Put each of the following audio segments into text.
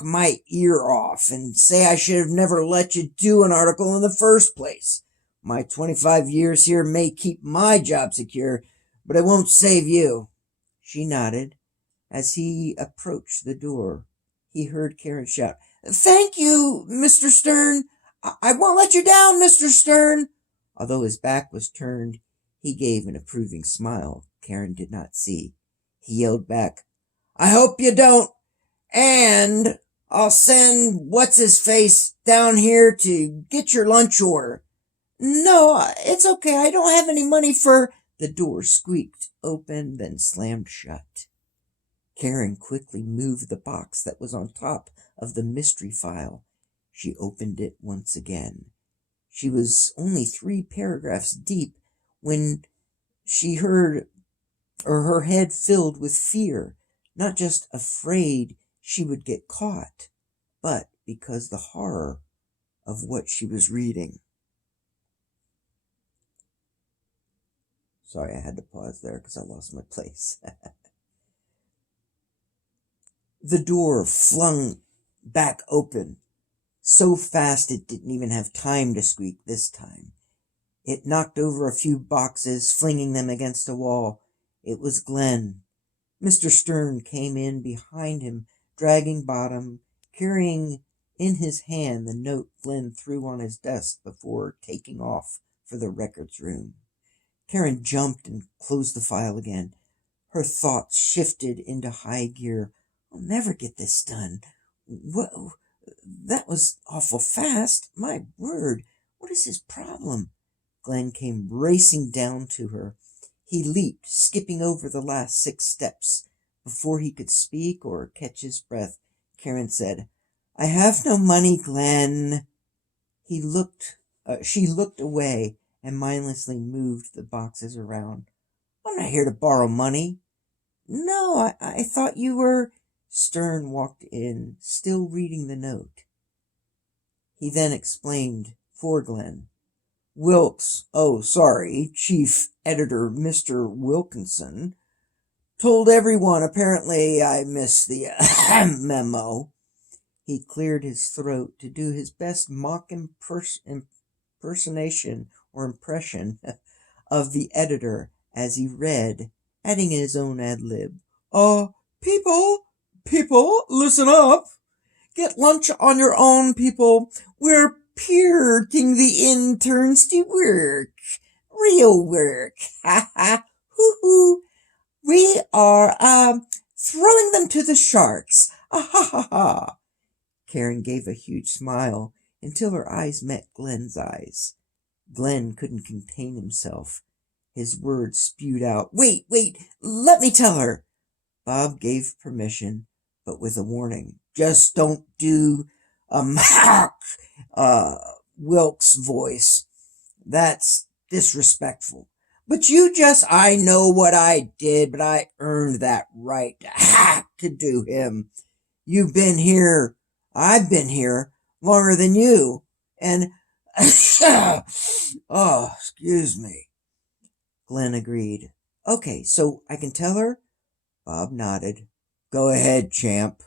my ear off and say I should have never let you do an article in the first place. My 25 years here may keep my job secure, but it won't save you." She nodded. As he approached the door, he heard Karen shout, "Thank you, Mr. Stern. I won't let you down, Mr. Stern." Although his back was turned, he gave an approving smile Karen did not see. He yelled back, "I hope you don't. And I'll send what's-his-face down here to get your lunch order." "No, it's okay. I don't have any money for—" The door squeaked open, then slammed shut. Karen quickly moved the box that was on top of the mystery file. She opened it once again. She was only 3 paragraphs deep when she heard, or her head filled with fear, not just afraid she would get caught, but because the horror of what she was reading. Sorry, I had to pause there because I lost my place. The door flung back open, so fast it didn't even have time to squeak this time. It knocked over a few boxes, flinging them against a wall. It was Glenn. Mr. Stern came in behind him, dragging Bottom, carrying in his hand the note Glenn threw on his desk before taking off for the records room. Karen jumped and closed the file again. Her thoughts shifted into high gear. "I'll never get this done. Whoa, that was awful fast. My word, what is his problem?" Glenn came racing down to her. He leaped, skipping over the last 6 steps. Before he could speak or catch his breath, Karen said, "I have no money, Glenn." She looked away and mindlessly moved the boxes around. "I'm not here to borrow money." "No, I thought you were—" Stern walked in, still reading the note. He then explained for Glenn. Chief Editor Mr. Wilkinson told everyone. Apparently I missed the memo." He cleared his throat to do his best mock impersonation or impression of the editor as he read, adding his own ad-lib. People, listen up. Get lunch on your own, people. We're purging the interns to work. Real work. Ha ha. Hoo hoo. We are, throwing them to the sharks. Ah ha ha ha. Karen gave a huge smile until her eyes met Glenn's eyes. Glenn couldn't contain himself. His words spewed out. Wait, let me tell her." Bob gave permission, but with a warning. "Just don't do Wilkes' voice. That's disrespectful. But I know what I did, but I earned that right to do him. You've been here. I've been here longer than you. And, oh, excuse me." Glenn agreed. "Okay, so I can tell her?" Bob nodded. "Go ahead, champ."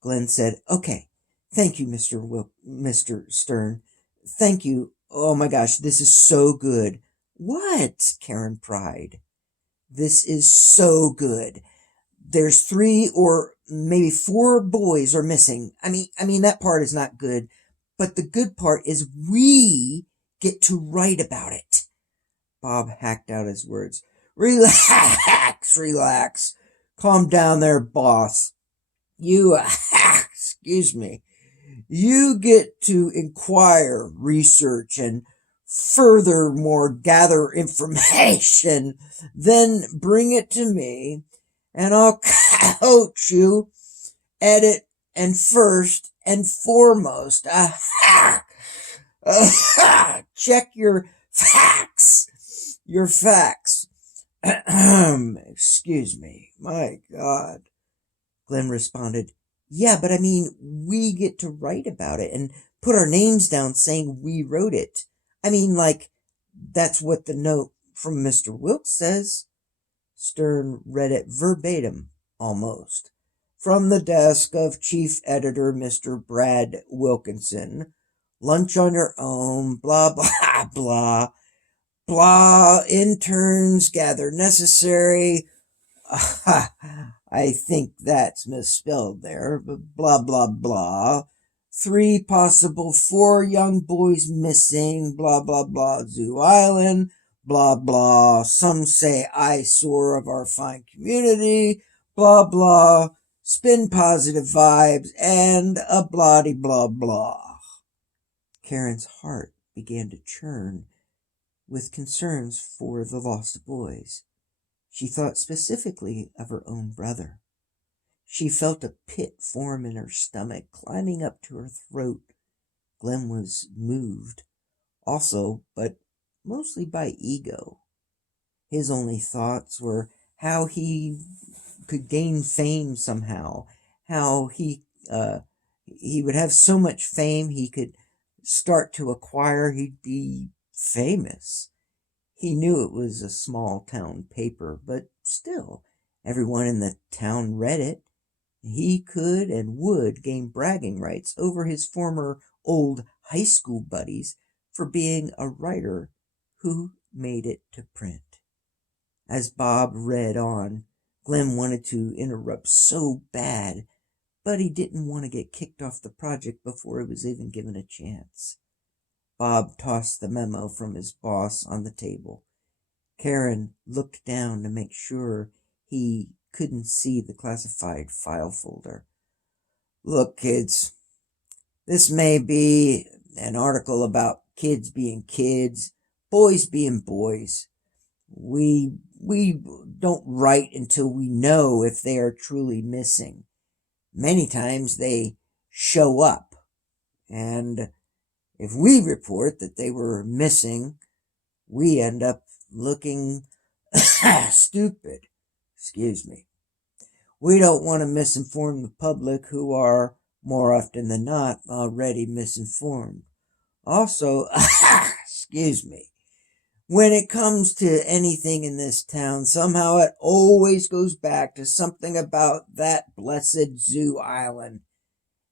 Glenn said, "Okay. Thank you, Mr. Stern. Thank you. Oh my gosh, this is so good." "What?" Karen pried. "This is so good. There's 3 or maybe 4 boys are missing. I mean that part is not good, but the good part is we get to write about it." Bob hacked out his words. Relax. Calm down there, boss. Excuse me. You get to inquire, research, and furthermore gather information, then bring it to me, and I'll coach you, edit, and first and foremost, check your facts. Excuse me. My God. Glenn responded, "Yeah, but I mean, we get to write about it and put our names down saying we wrote it. I mean, like, that's what the note from Mr. Wilkes says." Stern read it verbatim, almost. from the desk of Chief Editor Mr. Brad Wilkinson. Lunch on your own, blah, blah, blah. Blah, interns gather necessary. I think that's misspelled there, but blah, blah, blah. 3 possible 4 young boys missing, blah, blah, blah. Zoo Island, blah, blah. Some say eyesore of our fine community, blah, blah. Spin positive vibes, and a bloody blah, blah. Karen's heart began to churn with concerns for the lost boys. She thought specifically of her own brother. She felt a pit form in her stomach, climbing up to her throat. Glenn was moved, also, but mostly by ego. His only thoughts were how he could gain fame somehow, how he would have so much fame he could start to acquire, he'd be famous. He knew it was a small town paper, but still, everyone in the town read it. He could and would gain bragging rights over his former old high school buddies for being a writer who made it to print. As Bob read on, Glenn wanted to interrupt so bad, but he didn't want to get kicked off the project before he was even given a chance. Bob tossed the memo from his boss on the table. Karen looked down to make sure he couldn't see the classified file folder. Look, kids, this may be an article about kids being kids, boys being boys. We don't write until we know if they are truly missing. Many times they show up, and if we report that they were missing, we end up looking stupid. Excuse me. We don't want to misinform the public, who are, more often than not, already misinformed. Also, excuse me, when it comes to anything in this town, somehow it always goes back to something about that blessed Zoo Island.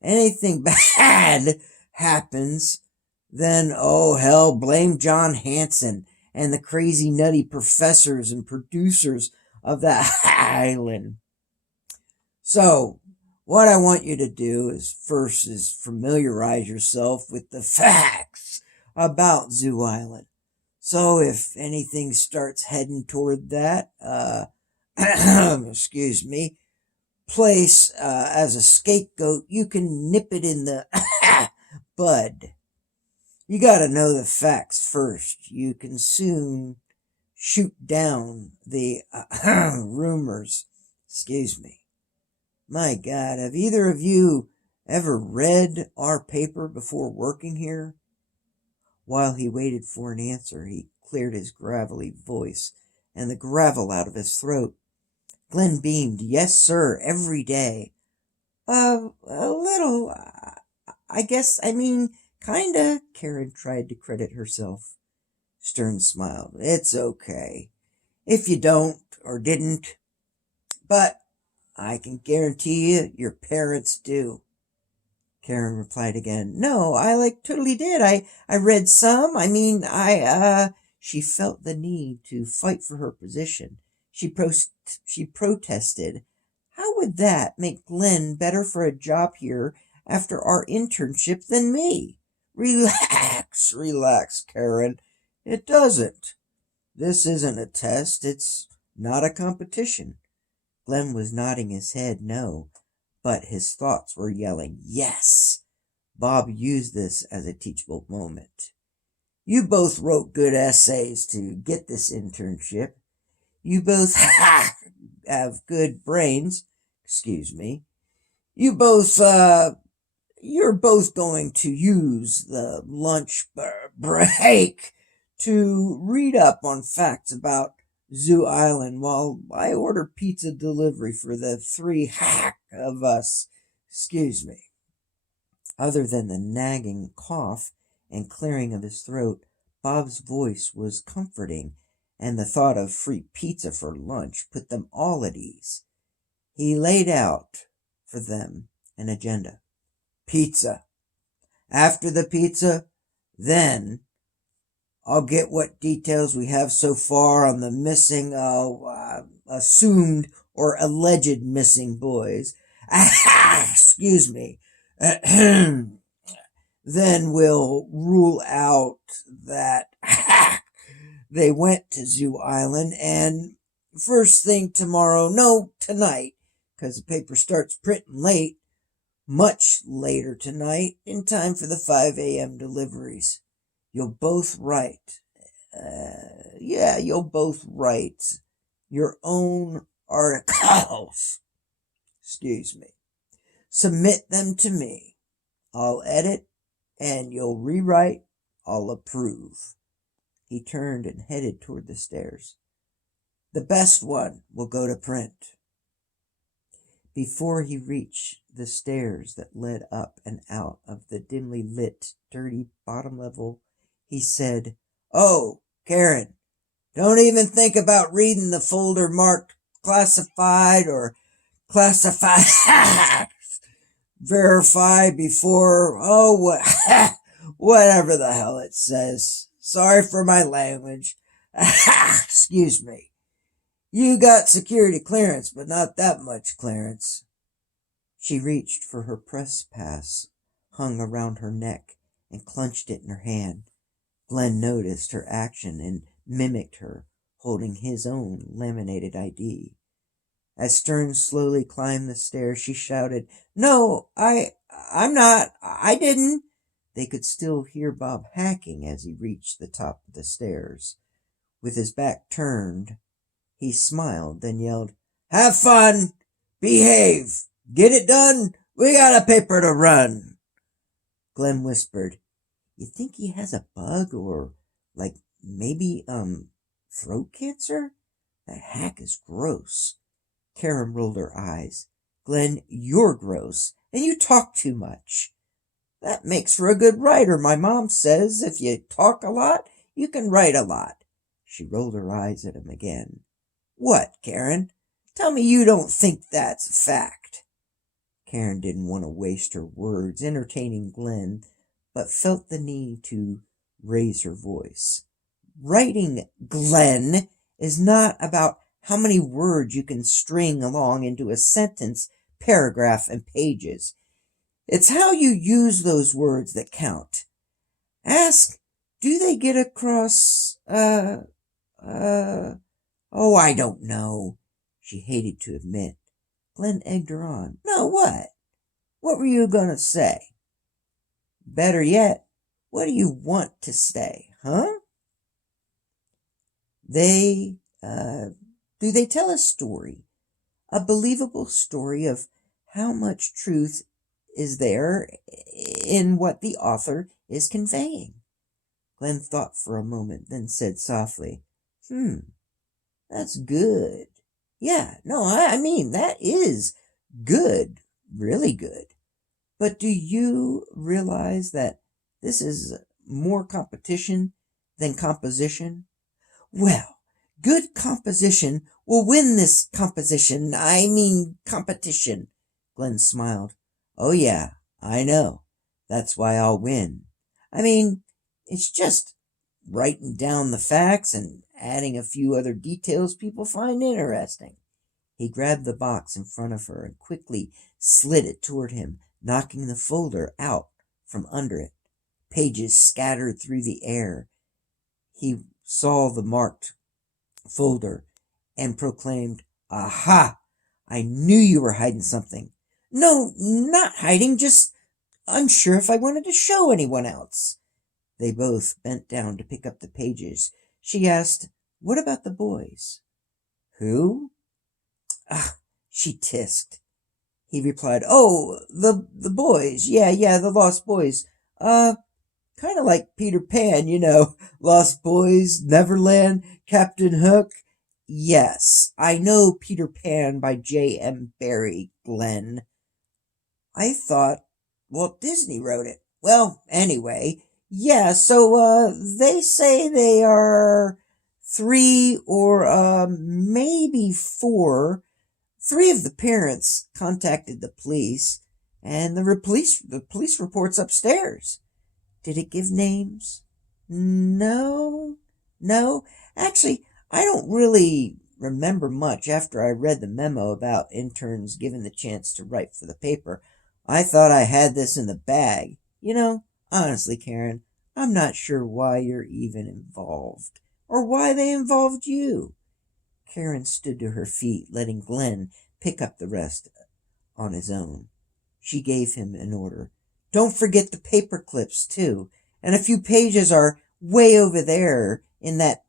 Anything bad happens, then, oh hell, blame John Hanson and the crazy nutty professors and producers of that island. So, what I want you to do is first familiarize yourself with the facts about Zoo Island. So if anything starts heading toward that, excuse me, place as a scapegoat, you can nip it in the bud. You gotta know the facts first. You can soon shoot down the rumors. Excuse me. My God, have either of you ever read our paper before working here? While he waited for an answer, he cleared his gravelly voice and the gravel out of his throat. Glenn beamed. Yes, sir, every day. A little, I guess, kinda. Karen tried to credit herself. Stern smiled. It's okay if you don't or didn't, but I can guarantee you your parents do. Karen replied again. No, I totally did. I read some. She felt the need to fight for her position. She protested. How would that make Glenn better for a job here after our internship than me? Relax, Karen. It doesn't. This isn't a test. It's not a competition. Glenn was nodding his head no, but his thoughts were yelling yes. Bob used this as a teachable moment. You both wrote good essays to get this internship. You both have good brains. Excuse me. You're both going to use the lunch break to read up on facts about Zoo Island while I order pizza delivery for the 3 of us. Excuse me. Other than the nagging cough and clearing of his throat, Bob's voice was comforting, and the thought of free pizza for lunch put them all at ease. He laid out for them an agenda. Pizza. After the pizza, then I'll get what details we have so far on the missing, assumed or alleged missing boys. Excuse me. Then we'll rule out that they went to Zoo Island, and first thing tomorrow, no, tonight, because the paper starts printing late, much later tonight, in time for the 5 a.m. deliveries. You'll both write. You'll both write your own articles. Excuse me. Submit them to me. I'll edit, and you'll rewrite. I'll approve. He turned and headed toward the stairs. The best one will go to print. Before he reached the stairs that led up and out of the dimly lit, dirty bottom level, he said, "Oh, Karen, don't even think about reading the folder marked classified or classified verify before, whatever the hell it says. Sorry for my language. Excuse me. You got security clearance, but not that much clearance." She reached for her press pass, hung around her neck, and clenched it in her hand. Glenn noticed her action and mimicked her, holding his own laminated ID. As Stern slowly climbed the stairs, she shouted, "No, I'm not. I didn't." They could still hear Bob hacking as he reached the top of the stairs. With his back turned, he smiled, then yelled, "Have fun! Behave! Get it done! We got a paper to run!" Glenn whispered, "You think he has a bug or, maybe, throat cancer? That hack is gross." Karen rolled her eyes. "Glenn, you're gross, and you talk too much." "That makes for a good writer. My mom says if you talk a lot, you can write a lot." She rolled her eyes at him again. "What, Karen? Tell me you don't think that's a fact." Karen didn't want to waste her words entertaining Glenn, but felt the need to raise her voice. "Writing, Glenn, is not about how many words you can string along into a sentence, paragraph, and pages. It's how you use those words that count. Ask, do they get across, I don't know," she hated to admit. Glenn egged her on. "No, what? What were you going to say? Better yet, what do you want to say, huh?" Do they tell a story, a believable story of how much truth is there in what the author is conveying?" Glenn thought for a moment, then said softly, "That's good. Yeah, no, I mean, that is good, really good. But do you realize that this is more competition than composition? Well, good composition will win this competition. Glenn smiled. "Oh yeah, I know. That's why I'll win. It's just writing down the facts and adding a few other details people find interesting." He grabbed the box in front of her and quickly slid it toward him, knocking the folder out from under it. Pages scattered through the air. He saw the marked folder and proclaimed, "Aha! I knew you were hiding something." "No, not hiding, just unsure if I wanted to show anyone else." They both bent down to pick up the pages. She asked, "What about the boys?" "Who?" She tisked. He replied, "Oh, the boys. Yeah, the Lost Boys. Kind of like Peter Pan, Lost Boys, Neverland, Captain Hook." "Yes, I know Peter Pan by J.M. Barrie, Glenn." "I thought Walt Disney wrote it." "Well, anyway, yeah, so, they say they are 3 or, maybe 4 3 of the parents contacted the police, and the police report's upstairs. Did it give names? No. Actually, I don't really remember much after I read the memo about interns given the chance to write for the paper. I thought I had this in the bag. Honestly, Karen, I'm not sure why you're even involved, or why they involved you. Karen stood to her feet, letting Glenn pick up the rest on his own. She gave him an order. Don't forget the paper clips, too, and a few pages are way over there in that